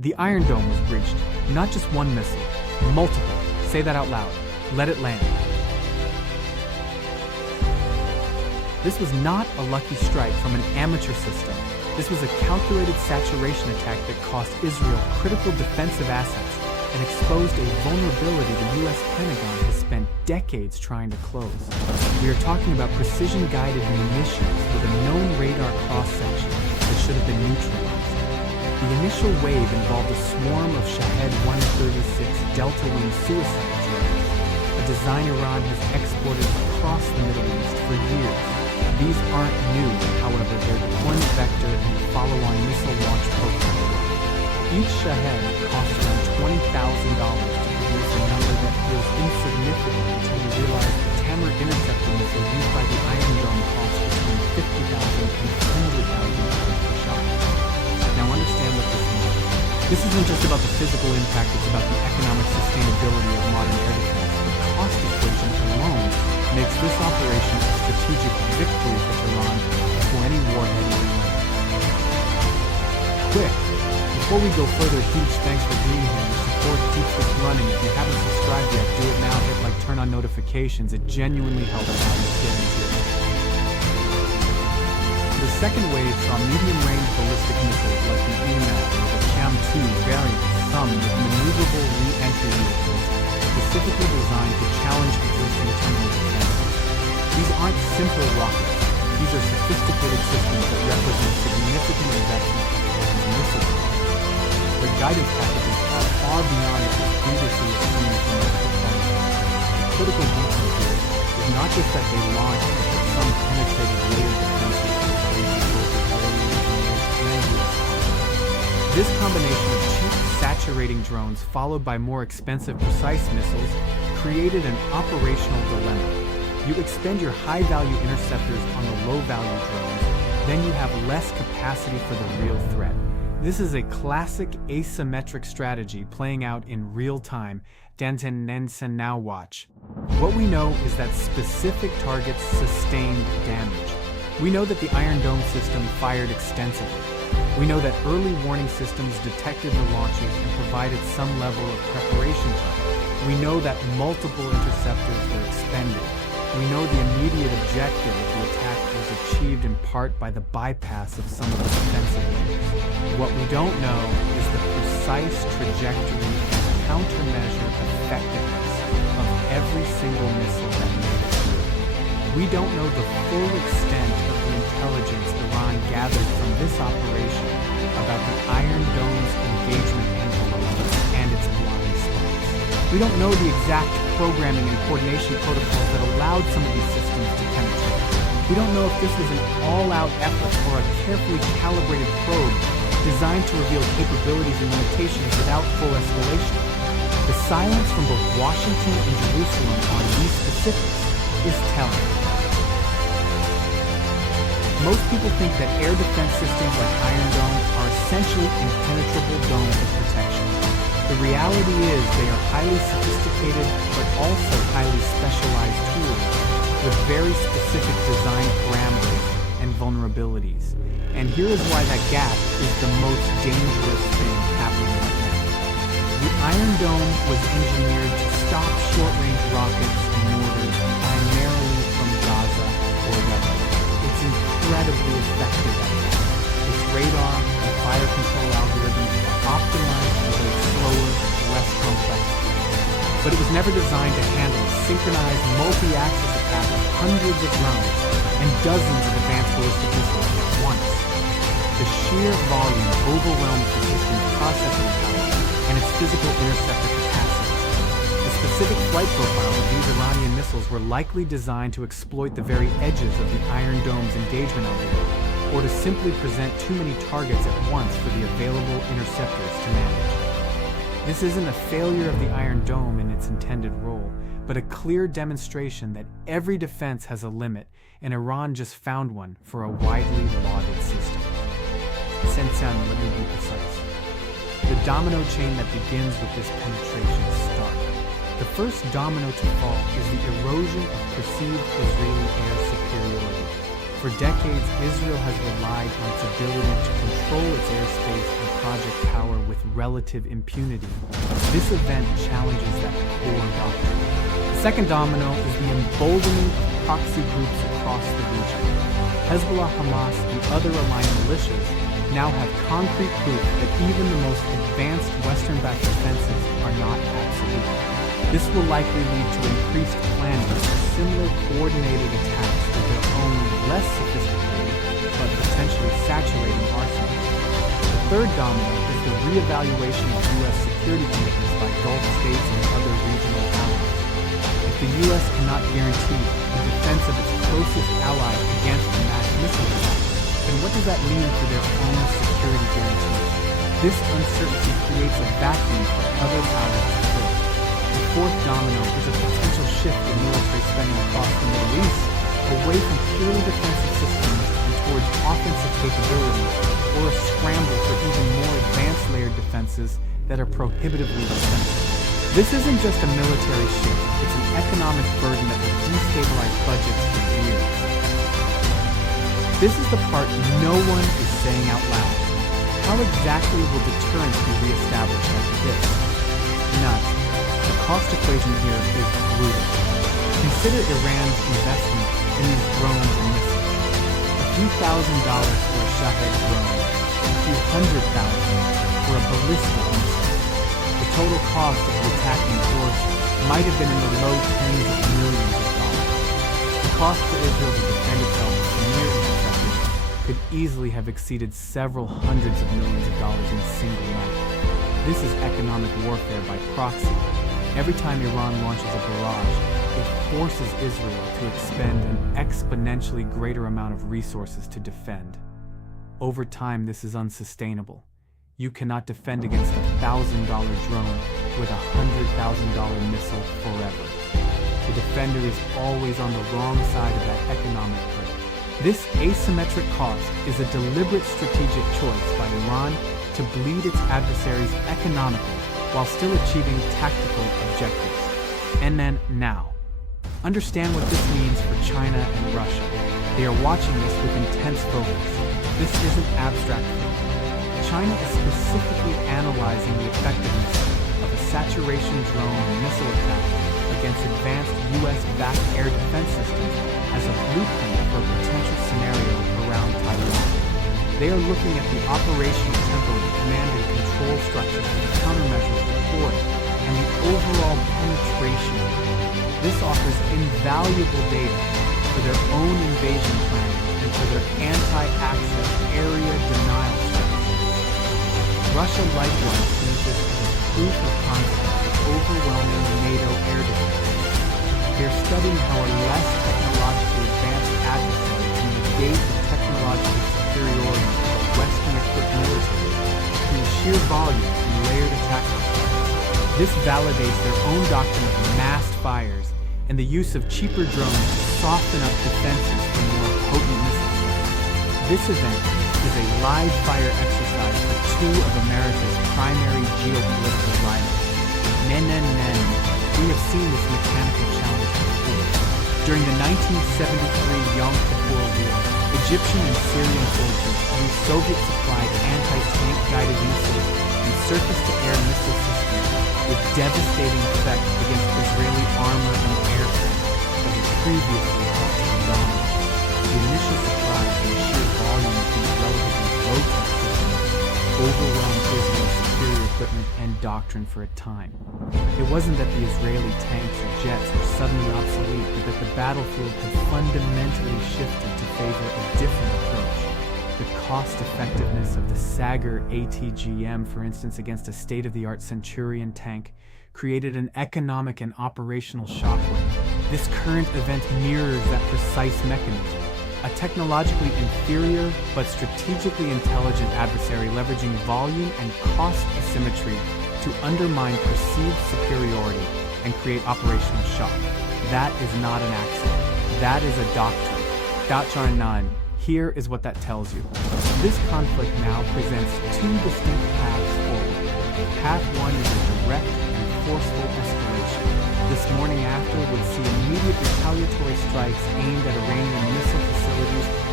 The Iron Dome was breached. Not just one missile, multiple. Say that out loud. Let it land. This was not a lucky strike from an amateur system. This was a calculated saturation attack that cost Israel critical defensive assets and exposed a vulnerability the U.S. Pentagon has spent decades trying to close. We are talking about precision-guided munitions with a known radar cross-section that should have been neutralized. The initial wave involved a swarm of Shahed 136 delta-wing suicide drones, a design Iran has exported across the Middle East for years. These aren't new, however, they're deployment vector and follow-on missile launch program. Each Shahed costs around $20,000 to produce, a number that feels insignificant until you realize the Tamar interceptor missile used by the Iron Dome costs between $50,000 and $100,000 per shot. Now understand what this means. This isn't just about the physical impact, it's about the economic sustainability of modern air defense. The cost equation alone makes this operation a strategic victory for Iran before any warhead even lands. Quick! Before we go further, huge thanks for being here. Your support keeps us running. If you haven't subscribed yet, do it now. Hit like, turn on notifications. It genuinely helps out. Guaranteed. The second wave saw medium-range ballistic missiles like the EMAC or the CAM-2 variant, some with maneuverable re-entry vehicles specifically designed to challenge existing terminal defenses. These aren't simple rockets. These are sophisticated systems that represent significant investment in missile defense. Their guidance packages are far beyond what was previously assumed from their performance. The critical detail here is not just that they launch, but that some penetrated layered defenses This combination of cheap, saturating drones followed by more expensive precise missiles created an operational dilemma. You expend your high-value interceptors on the low-value drones, then you have less capacity for the real threat. This is a classic asymmetric strategy playing out in real time. Danten now watch. What we know is that specific targets sustained damage. We know that the Iron Dome system fired extensively. We know that early warning systems detected the launches and provided some level of preparation time. We know that multiple interceptors were expended. We know the immediate objective of the attack was achieved in part by the bypass of some of the defensive layers. What we don't know is the precise trajectory and countermeasure effectiveness of every single missile that made it through. We don't know the full extent of the intelligence Iran gathered from this operation about the Iron Dome's engagement envelope and its blind spots. We don't know the exact programming and coordination protocols that allowed some of these systems to penetrate. We don't know if this was an all-out effort or a carefully calibrated probe designed to reveal capabilities and limitations without full escalation. The silence from both Washington and Jerusalem on these specifics is telling. Most people think that air defense systems like Iron Dome are essentially impenetrable domes of protection. The reality is they are highly sophisticated but also highly specialized tools with very specific design parameters and vulnerabilities. And here is why that gap is the most dangerous thing happening right now. The Iron Dome was engineered to stop short-range rockets and mortars primarily from Gaza or Lebanon. It's incredibly effective at that. Its radar and fire control algorithms are optimized for those slower, less complex threats. But it was never designed to handle a synchronized multi-axis attack of hundreds of drones and dozens of advanced ballistic missiles at once. The sheer volume overwhelms the system's processing power and its physical interceptor capacity. The specific flight profiles of these Iranian missiles were likely designed to exploit the very edges of the Iron Dome's engagement algorithm, or to simply present too many targets at once for the available interceptors to manage. This isn't a failure of the Iron Dome in its intended role, but a clear demonstration that every defense has a limit, and Iran just found one for a widely lauded system. Sensan, let me be precise. The domino chain that begins with this penetration starts. The first domino to fall is the erosion of perceived Israeli air superiority. For decades, Israel has relied on its ability to control its airspace and project power with relative impunity. This event challenges that core doctrine. The second domino is the emboldening of proxy groups across the region. Hezbollah, Hamas, and other aligned militias now have concrete proof that even the most advanced Western-backed defenses are not absolute. This will likely lead to increased planning for similar coordinated attacks with their own less sophisticated but potentially saturating arsenals. The third domino is the reevaluation of U.S. security commitments by Gulf states and other regional allies. If the U.S. cannot guarantee the defense of its closest ally against a mass missile attack, then what does that mean for their own security guarantees? This uncertainty creates a vacuum for other powers to fill. The fourth domino is a potential shift in military spending across the Middle East, away from purely defensive systems and towards offensive capabilities, or a scramble for even more advanced layered defenses that are prohibitively expensive. This isn't just a military shift, it's an economic burden that will destabilize budgets for years. This is the part no one is saying out loud. How exactly will deterrence be reestablished after this? None. The cost equation here is brutal. Consider Iran's investment in these drones and missiles. A few $1,000s for a Shahed drone, a few $100,000 for a ballistic missile. The total cost of the attacking force might have been in the low tens of millions of dollars. The cost for Israel to defend itself from near interceptors could easily have exceeded several hundreds of millions of dollars in a single night. This is economic warfare by proxy. Every time Iran launches a barrage, it forces Israel to expend an exponentially greater amount of resources to defend. Over time, this is unsustainable. You cannot defend against a $1,000 drone with a $100,000 missile forever. The defender is always on the wrong side of that economic curve. This asymmetric cost is a deliberate strategic choice by Iran to bleed its adversaries economically while still achieving tactical objectives. And then now. Understand what this means for China and Russia. They are watching this with intense focus. This isn't abstract thinking. China is specifically analyzing the effectiveness of a saturation drone and missile attack against advanced U.S.-backed air defense systems as a blueprint for a potential scenario around Taiwan. They are looking at the operational tempo, the command and control structures, and the countermeasures deployed, and the overall penetration. This offers invaluable data for their own invasion planning and for their anti-access area denial strategy. Russia likewise sees this as a proof of concept of overwhelming NATO air defense. They are studying how a less technologically advanced adversary can negate the technological superiority of a Western-equipped military through sheer volume and layered attack methods. This validates their own doctrine of massed fires and the use of cheaper drones to soften up defenses for more potent missile strikes. This event is a live fire exercise for two of America's primary geopolitical rivals. We have seen this mechanical challenge before. During the 1973 Yom Kippur War, Egyptian and Syrian soldiers used Soviet-supplied anti-tank guided missiles and surface-to-air missile systems with devastating effect against Israeli armor and aircraft that had previously fought to the dominance. The initial surprise and sheer volume of these relatively low-tech systems overwhelmed Israel's superior equipment and doctrine for a time. It wasn't that the Israeli tanks or jets were suddenly obsolete, but that the battlefield had fundamentally shifted to favor a different approach. The cost-effectiveness of the Sagar ATGM, for instance, against a state-of-the-art Centurion tank, created an economic and operational shockwave. This current event mirrors that precise mechanism. A technologically inferior but strategically intelligent adversary leveraging volume and cost asymmetry to undermine perceived superiority and create operational shock. That is not an accident. That is a doctrine. Doctrine. Here is what that tells you. This conflict now presents two distinct paths forward. Path one is a direct and forceful escalation. This morning after would see immediate retaliatory strikes aimed at Iranian missile facilities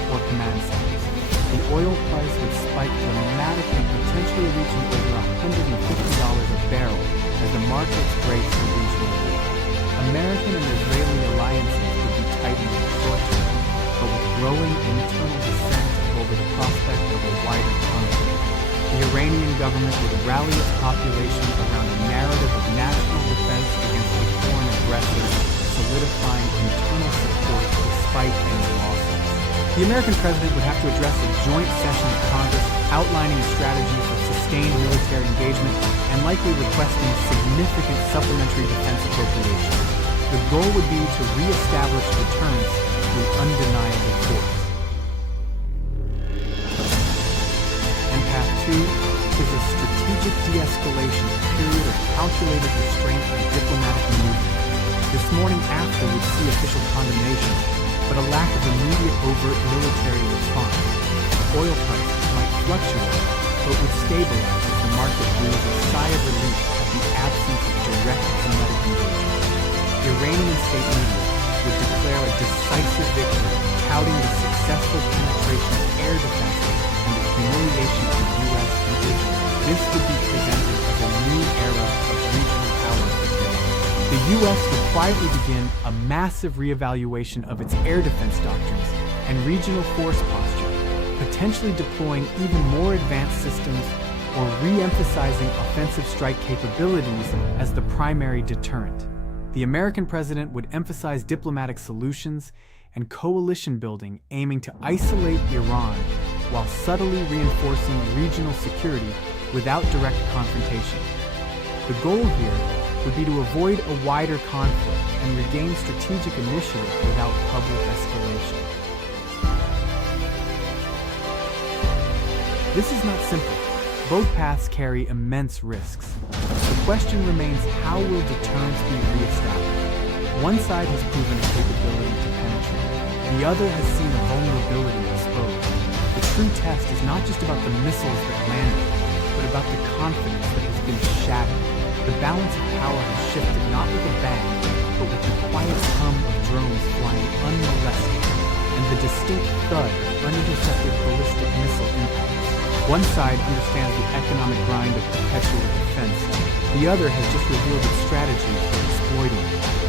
or command centers. The oil price would spike dramatically, potentially reaching over $150 a barrel as the markets brace for regional war. American and Israeli alliances would be tightened in the short term, but with growing internal dissent over the prospect of a wider conflict. The Iranian government would rally its population around a narrative of national defense against a foreign aggressor, solidifying internal support despite any losses. The American president would have to address a joint session of Congress outlining a strategy for sustained military engagement and likely requesting significant supplementary defense appropriations. The goal would be to reestablish deterrence through undeniable force. And path 2 is a strategic de-escalation, a period of calculated restraint and diplomatic maneuvering. This morning after would see official condemnation, but a lack of immediate overt military response. Oil prices might fluctuate, but would stabilize as the market breathes a sigh of relief at the absence of direct kinetic engagement. Iranian state media would declare a decisive victory, touting the successful penetration of air defenses and the humiliation of the U.S. and Israel. This would be presented as a new era of regional power procurement. The U.S. would quietly begin a massive reevaluation of its air defense doctrines and regional force posture, potentially deploying even more advanced systems or re-emphasizing offensive strike capabilities as the primary deterrent. The American president would emphasize diplomatic solutions and coalition building, aiming to isolate Iran while subtly reinforcing regional security without direct confrontation. The goal here would be to avoid a wider conflict and regain strategic initiative without public escalation. This is not simple. Both paths carry immense risks. The question remains, how will deterrence be reestablished? One side has proven a capability to penetrate. The other has seen a vulnerability exposed. The true test is not just about the missiles that landed, but about the confidence that has been shattered. The balance of power has shifted not with a bang, but with the quiet hum of drones flying unmolested and the distinct thud of unintercepted ballistic missile impacts. One side understands the economic grind of perpetual defense. The other has just revealed its strategy for exploiting it.